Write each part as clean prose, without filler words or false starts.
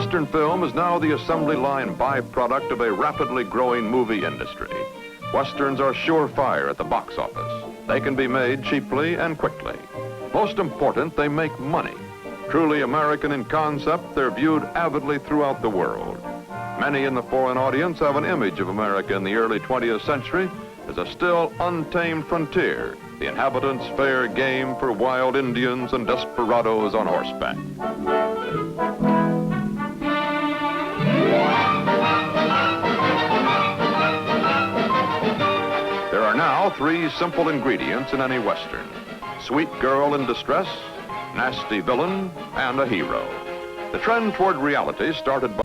Western film is now the assembly line byproduct of a rapidly growing movie industry. Westerns are surefire at the box office. They can be made cheaply and quickly. Most important, they make money. Truly American in concept, they're viewed avidly throughout the world. Many in the foreign audience have an image of America in the early 20th century as a still untamed frontier, the inhabitants fair game for wild Indians and desperados on horseback. There are now three simple ingredients in any Western: sweet girl in distress, nasty villain, and a hero. The trend toward reality started by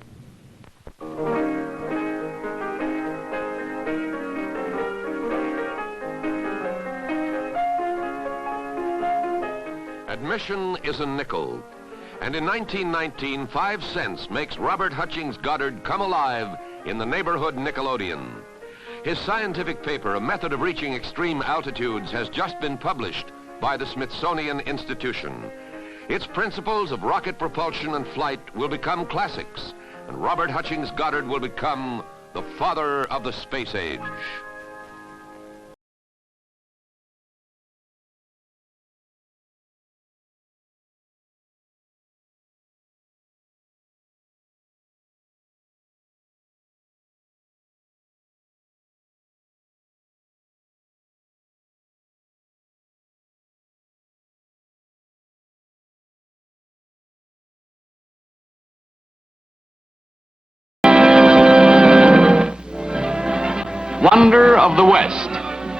Admission is a nickel, and in 1919, 5 cents makes Robert Hutchings Goddard come alive in the neighborhood Nickelodeon. His scientific paper, A Method of Reaching Extreme Altitudes, has just been published by the Smithsonian Institution. Its principles of rocket propulsion and flight will become classics, and Robert Hutchings Goddard will become the father of the space age. Wonder of the West.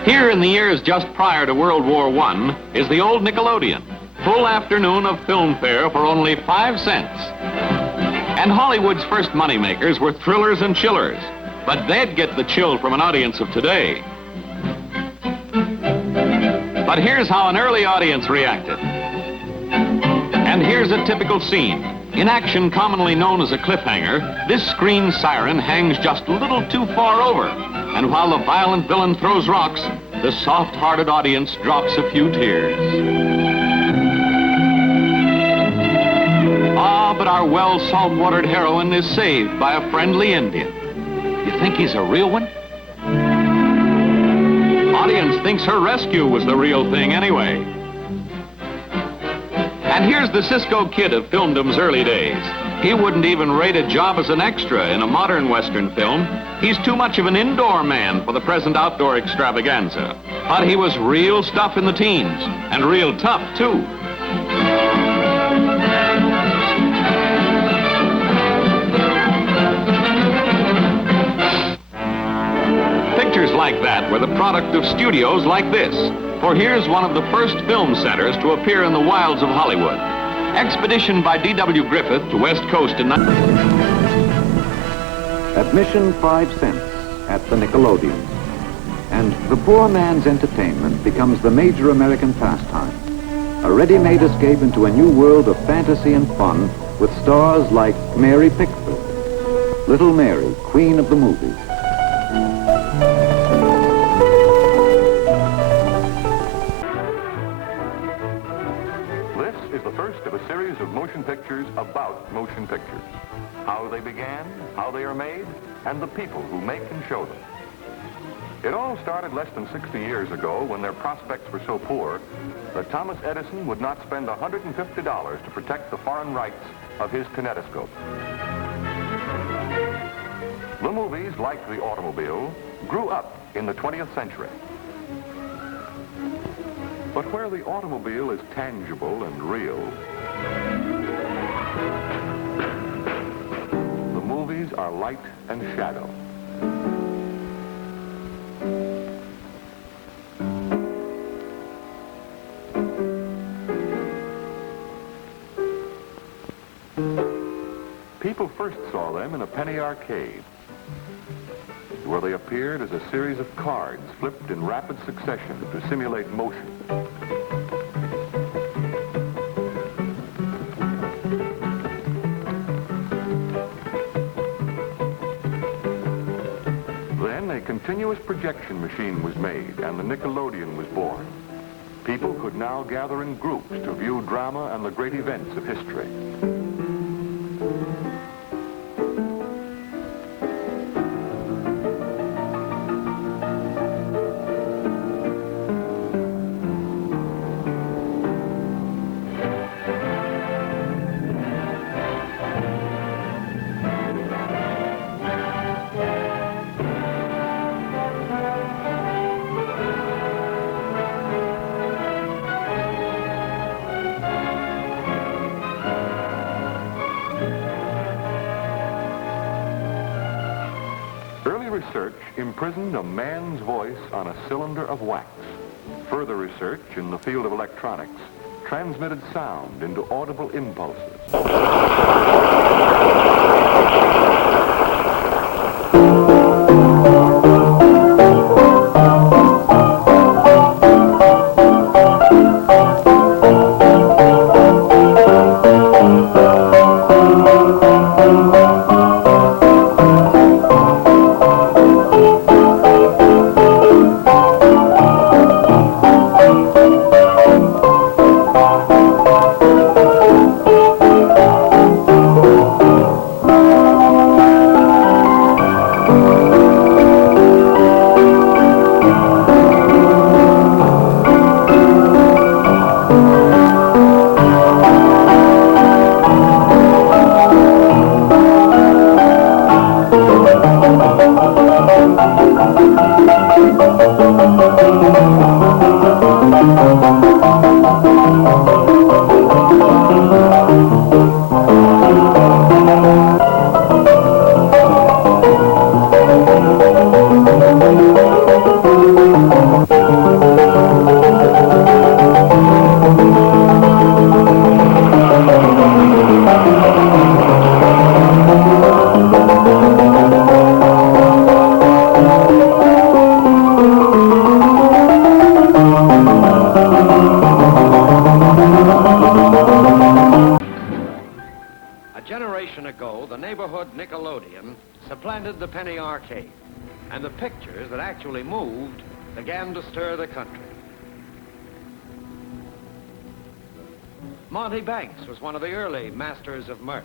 Here in the years just prior to World War I is the old Nickelodeon. Full afternoon of film fare for only 5 cents. And Hollywood's first moneymakers were thrillers and chillers, but they'd get the chill from an audience of today. But here's how an early audience reacted. And here's a typical scene. In action commonly known as a cliffhanger, this screen siren hangs just a little too far over. And while the violent villain throws rocks, the soft-hearted audience drops a few tears. Ah, but our well salt-watered heroine is saved by a friendly Indian. You think he's a real one? Audience thinks her rescue was the real thing anyway. And here's the Cisco Kid of filmdom's early days. He wouldn't even rate a job as an extra in a modern Western film. He's too much of an indoor man for the present outdoor extravaganza. But he was real stuff in the teens, and real tough, too. Pictures like that were the product of studios like this. For here's one of the first film centers to appear in the wilds of Hollywood. Expedition by D.W. Griffith to West Coast in... Admission 5 cents at the Nickelodeons. And the poor man's entertainment becomes the major American pastime. A ready-made escape into a new world of fantasy and fun with stars like Mary Pickford, Little Mary, Queen of the Movies. This is the first of a series of motion pictures about motion pictures. How they began, how they are made, and the people who make and show them. It all started less than 60 years ago when their prospects were so poor that Thomas Edison would not spend $150 to protect the foreign rights of his kinetoscope. The movies, like the automobile, grew up in the 20th century. But where the automobile is tangible and real, the movies are light and shadow. People first saw them in a penny arcade, where they appeared as a series of cards flipped in rapid succession to simulate motion. Then a continuous projection machine was made and the Nickelodeon was born. People could now gather in groups to view drama and the great events of history. Early research imprisoned a man's voice on a cylinder of wax. Further research in the field of electronics transmitted sound into audible impulses. Ago, the neighborhood Nickelodeon supplanted the penny arcade, and the pictures that actually moved began to stir the country. Monty Banks was one of the early masters of mirth.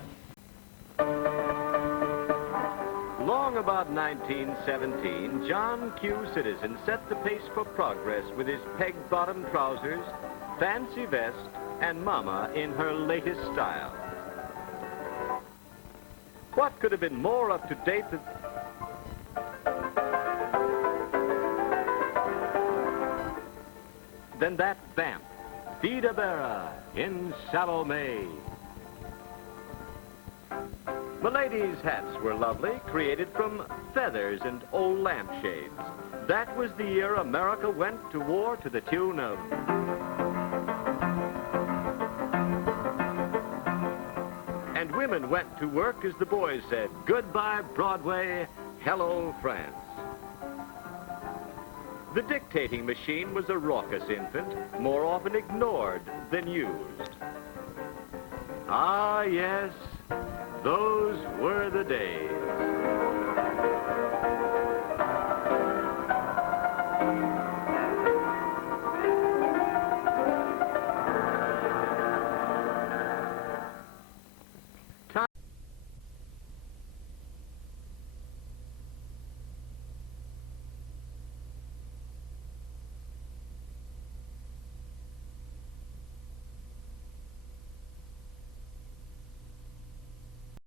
Long about 1917, John Q. Citizen set the pace for progress with his peg-bottom trousers, fancy vest, and Mama in her latest style. What could have been more up-to-date than that vamp, Vida Berra, in Salome? Milady's hats were lovely, created from feathers and old lampshades. That was the year America went to war to the tune of... And women went to work, as the boys said, goodbye Broadway, hello France. The dictating machine was a raucous infant, more often ignored than used. Ah, yes, those were the days.